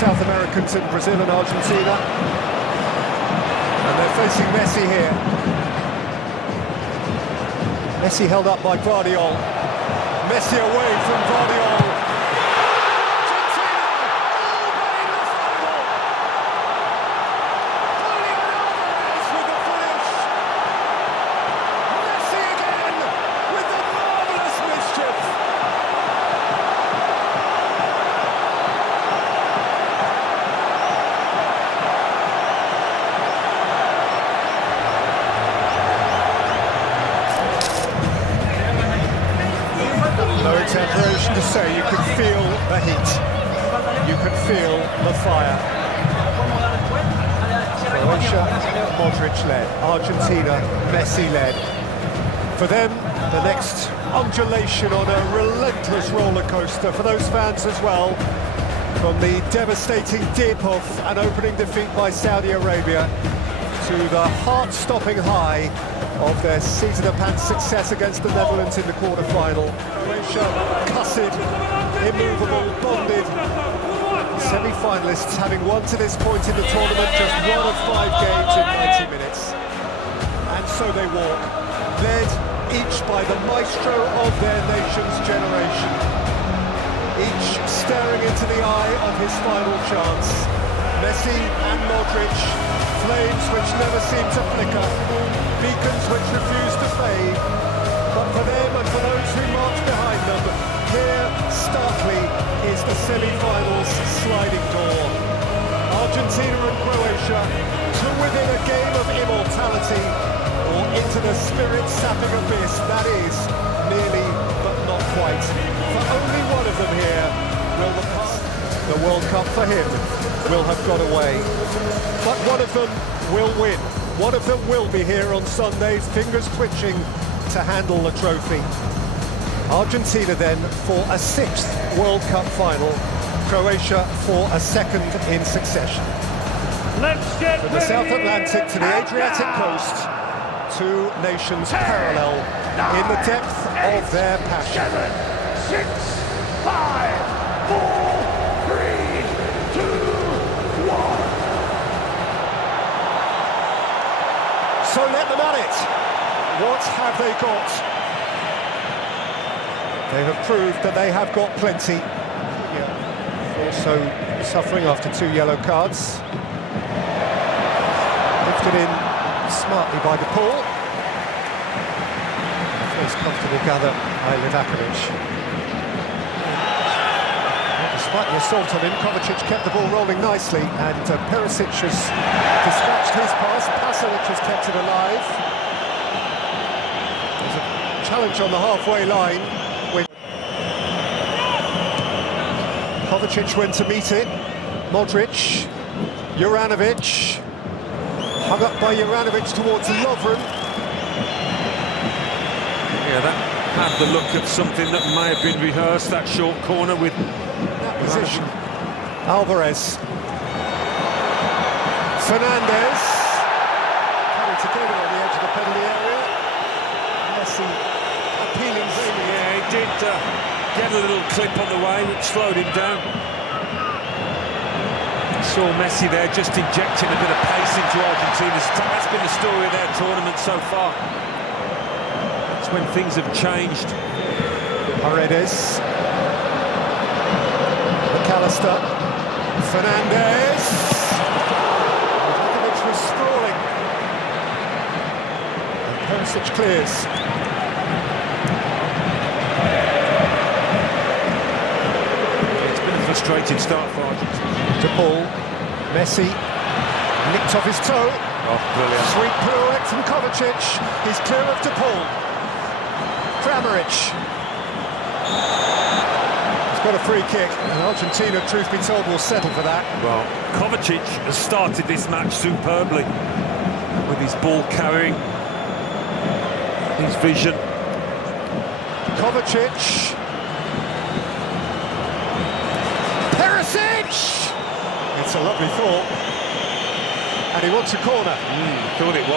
South Americans in Brazil and Argentina. And they're facing Messi here. Messi held up by Guardiola. Messi away from Guardiola. No exaggeration to say, you can feel the heat, you can feel the fire. Croatia, Modric led, Argentina, Messi led. For them, the next undulation on a relentless roller coaster, for those fans as well, from the devastating dip of an opening defeat by Saudi Arabia to the heart-stopping high of their season-of-pants success against the Netherlands in the quarter-final. Croatia, cussed, immovable, bonded. Semi-finalists having won to this point in the tournament just 1 of 5 games in 90 minutes. And so they walk, led each by the maestro of their nation's generation. Each staring into the eye of his final chance. Messi and Modric, flames which never seem to flicker, beacons which refuse to fade. But for them and for those who march behind them, here, starkly, is the semi-finals sliding door. Argentina and Croatia, to within a game of immortality, or into the spirit-sapping abyss, that is, nearly, but not quite. For only one of them here will the World Cup for him will have got away. But one of them will win. One of them will be here on Sundays, fingers twitching to handle the trophy. Argentina then for a 6th World Cup final, Croatia for a 2nd in succession. From the South Atlantic to the Adriatic coast, two nations parallel in the depth of their passion. 7, 6, 5, 4, 3, 2, 1. So let them at it. What have they got? They have proved that they have got plenty. Also suffering after 2 yellow cards. Lifted in smartly by the Paul. First comfortable gather by Livakovic. Despite the assault on him, Kovacic kept the ball rolling nicely, and Perisic has dispatched his pass. Pasalic has kept it alive. There's a challenge on the halfway line. Kovacic went to meet it. Modric, Juranovic, hung up by Juranovic towards Lovren. Yeah, that had the look of something that may have been rehearsed, that short corner with that position. Álvarez. Fernandez. Coming together on the edge of the penalty area. Messi appealing. Yeah, he did get a little clip on the way, which slowed him down. Saw Messi there just injecting a bit of pace into Argentina's attack. That's been the story of their tournament so far. That's when things have changed. Paredes. McAllister. Fernandez. Livakovic was sprawling. And Perisic clears. Frustrating start for Argentina. To Paul, Messi, nicked off his toe. Oh, brilliant. Sweet pirouette from Kovacic. He's clear of De Paul. Kramaric. He's got a free kick, and Argentina, truth be told, will settle for that. Well, Kovacic has started this match superbly with his ball carrying, his vision. Kovacic. It's a lovely thought, and he wants a corner. Thought it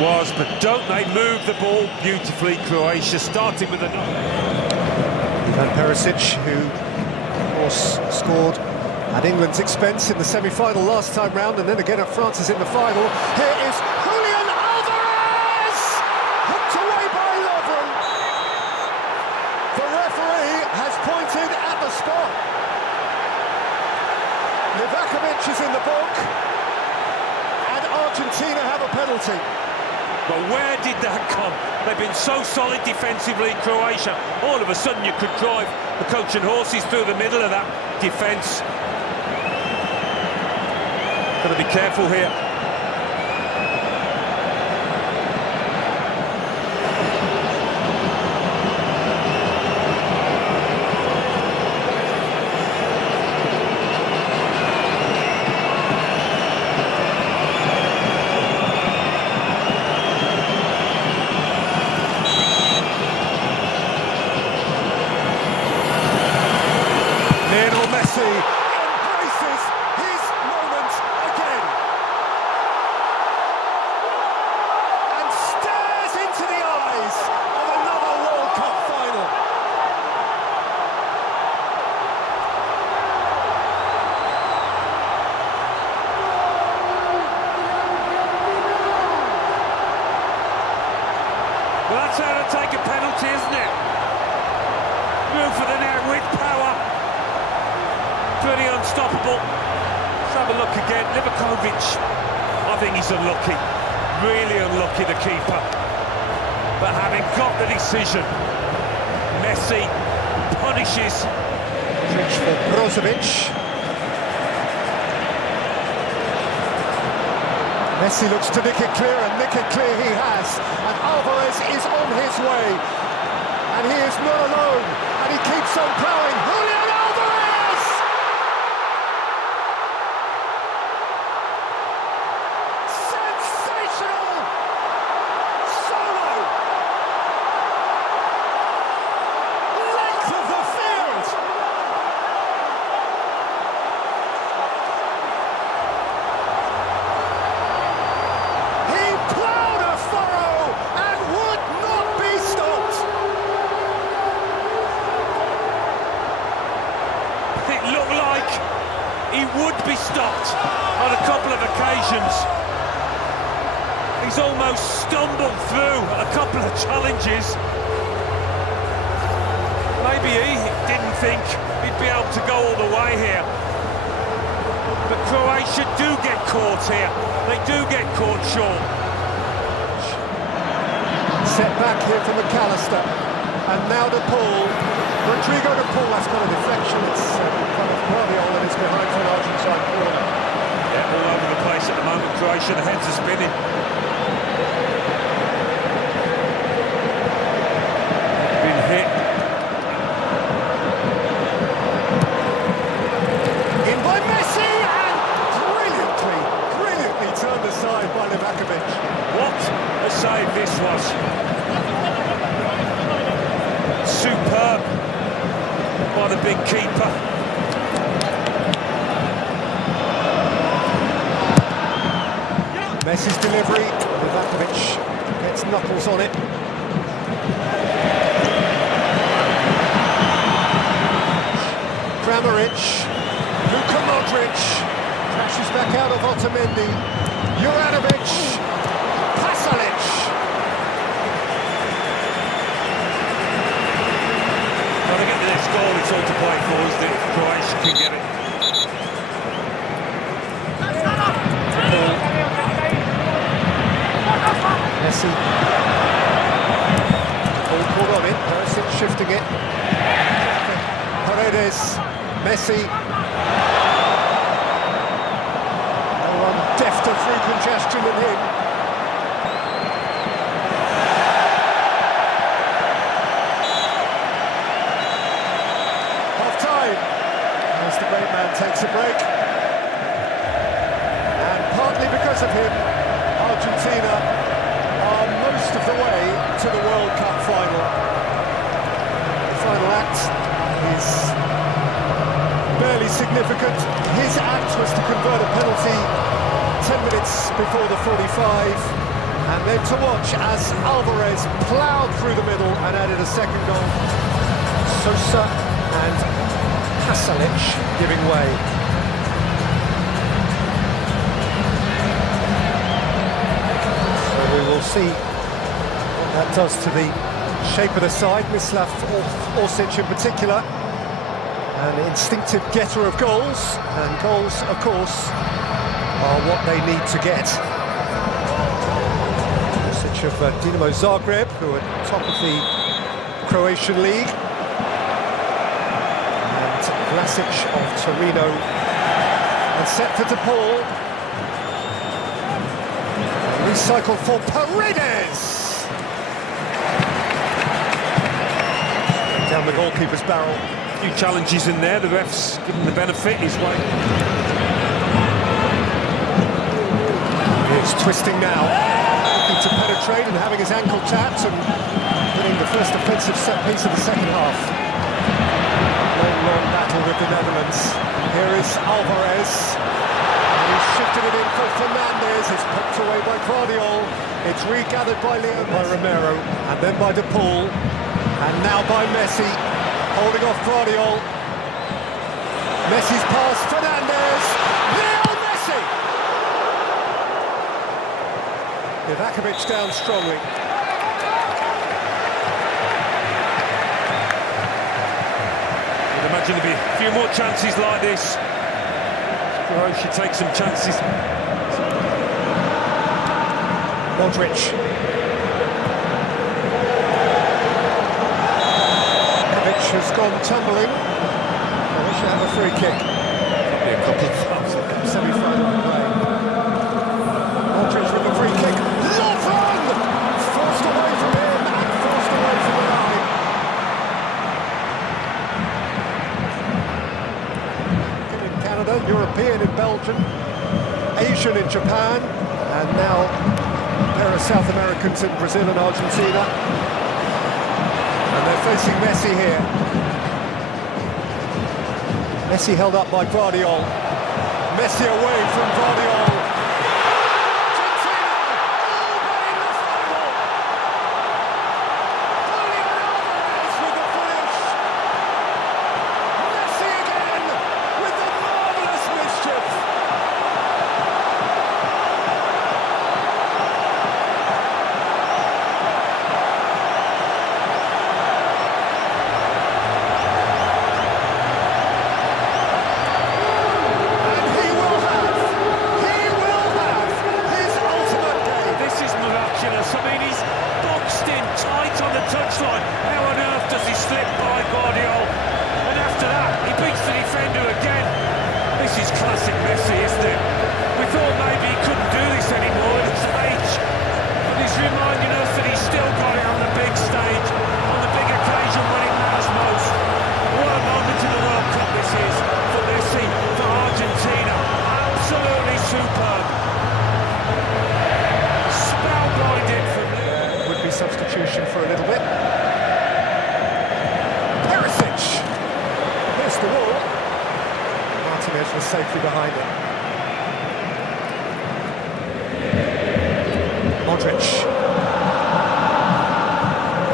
was, but don't they move the ball beautifully, Croatia, starting with a... Ivan Perisic, who, of course, scored at England's expense in the semi-final last time round, and then again at France's in the final. Here is Julián Álvarez! Hooked away by Lovren. The referee has pointed at the spot. Livakovic is in the book, and Argentina have a penalty. But where did that come? They've been so solid defensively in Croatia. All of a sudden you could drive the coach and horses through the middle of that defence. Got to be careful here. Lionel Messi embraces his moment again and stares into the eyes of another World Cup final. Well, that's how to take a penalty, isn't it? Move for the net with power. Pretty unstoppable. Let's have a look again. Livakovic, I think he's unlucky. Really unlucky, the keeper. But having got the decision, Messi punishes. Modric for Brozovic. Messi looks to nick it clear, and nick it clear he has. And Álvarez is on his way. And he is not alone. And he keeps on ploughing. Julián Álvarez! Sensational! Solo! Length of the field! He ploughed a furrow and would not be stopped! It looked like he would be stopped on a couple of occasions. He's almost stumbled through a couple of challenges. Maybe he didn't think he'd be able to go all the way here. But Croatia do get caught here. They do get caught short. Set back here from McAllister, and now to Paul. Rodrigo to Paul, that's got a deflection. It's kind of Guardiola that is behind for an Argentine corner. Yeah, all over the place at the moment. Croatia, the heads are spinning. Been hit. In by Messi, and brilliantly turned aside by Livakovic. What a save this was. Superb by the big keeper. Messi's delivery, Livakovic gets knuckles on it. Kramaric, Luka Modric, crashes back out of Otamendi, Juranovic, Pasalic. Trying to get to this goal, it's all to play for, isn't it? If Croatia can get it. Messi. All caught on it, Perisic shifting it. Paredes, Messi. No one defter through congestion than him. Half time. As the great man takes a break. And partly because of him, Argentina are most of the way to the World Cup final. The final act is barely significant. His act was to convert a penalty 10 minutes before the 45, and then to watch as Álvarez ploughed through the middle and added a second goal. Sosa and Pasalic giving way. So we will see what that does to the shape of the side. Mislav Orsic in particular, an instinctive getter of goals, and goals, of course, are what they need to get. Orsic of Dinamo Zagreb, who are top of the Croatian league, and Vlasic of Torino, and set for De Paul. Recycle for Paredes! Down the goalkeeper's barrel. A few challenges in there, the ref's given the benefit his way. It's twisting now, looking to penetrate and having his ankle tapped and winning the first offensive set piece of the second half. Long battle with the Netherlands. Here is Álvarez. He's shifted it in for Fernandez. It's poked away by Guardiol. It's regathered by Leo, by Romero, and then by De Paul, and now by Messi, holding off Guardiol. Messi's pass, Fernandez. Leo Messi. Ivakovic down strongly. I'd imagine there'll be a few more chances like this. Croatia take some chances. Modric. Ivakovic has gone tumbling. Croatia have a free kick. Probably a couple of fouls. Semi-final play. Modric with a free kick. Lovren! Forced away from him and forced away from the line. In Canada, European in Belgium, Asian in Japan, and now a pair of South Americans in Brazil and Argentina. And they're facing Messi here. Messi held up by Guardiol. Messi away from Guardiol. Argentina! Oh, but in the final! Julián Álvarez with the finish. Messi again with the marvellous mischief. Touchline. How on earth does he slip by Guardiol? And after that, he beats the defender again. This is classic Messi, isn't it? We thought maybe he couldn't do this anymore at his age. But he's reminding us that he's still got it on the big stage, on the big occasion when it matters most. What a moment in the World Cup this is for Messi, for Argentina. Absolutely superb. Spellbinding from Would-be substitution for a little bit. Perisic! Here's the wall. Martinez was safely behind it. Modric.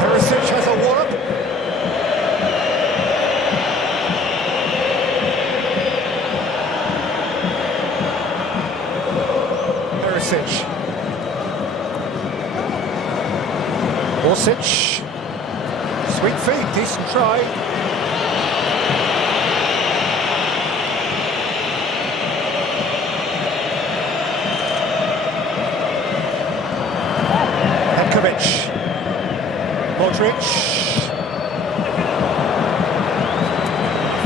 Perisic has a wallop. Perisic. Orsic. Sweet feet, decent try. Petkovic. Modric.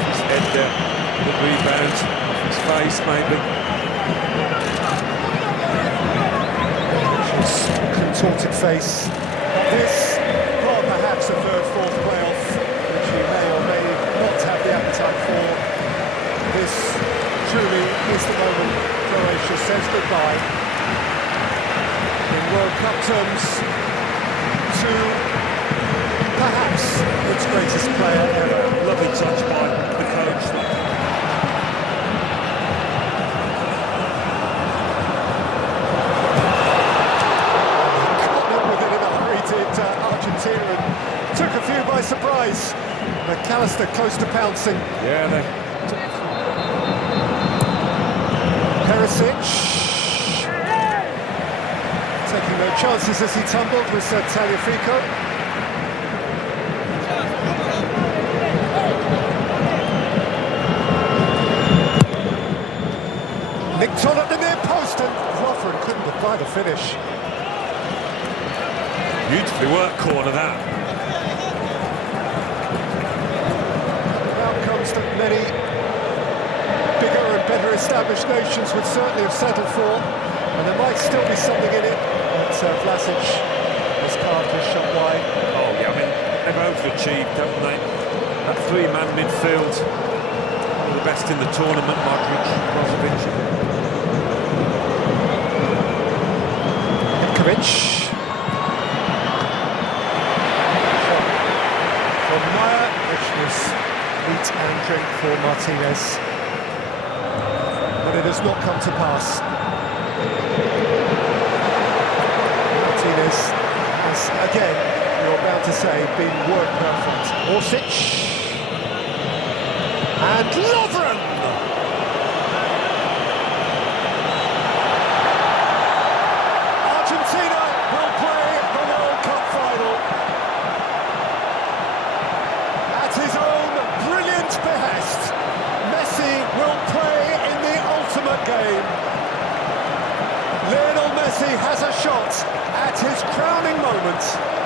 his head there. Good rebound. His face, maybe. His contorted face. This, or perhaps a third, fourth playoff, which he may or may not have the appetite for. This truly is the moment Croatia says goodbye. In World Cup terms, to perhaps its greatest player ever. Lovely touch by the coach. Argentina and took a few by surprise. McAllister they're close to pouncing. Yeah, they... Perisic. Taking no chances as he tumbled with Tagliafico. Nicked on at the near post and Lovren couldn't apply the finish. Beautifully worked corner, that. Outcomes that many bigger and better established nations would certainly have settled for, and there might still be something in it, but Vlasic has carved his shot wide. Oh yeah, I mean, they've overachieved, haven't they? That three-man midfield, one of the best in the tournament, Modric, Brozovic. Kovic. Which was meat and drink for Martinez, but it has not come to pass. Martinez has, again, you're bound to say, been word perfect. Orsic and Lovren! Argentina will play the World Cup final. At his own brilliant behest, Messi will play in the ultimate game. Lionel Messi has a shot at his crowning moment.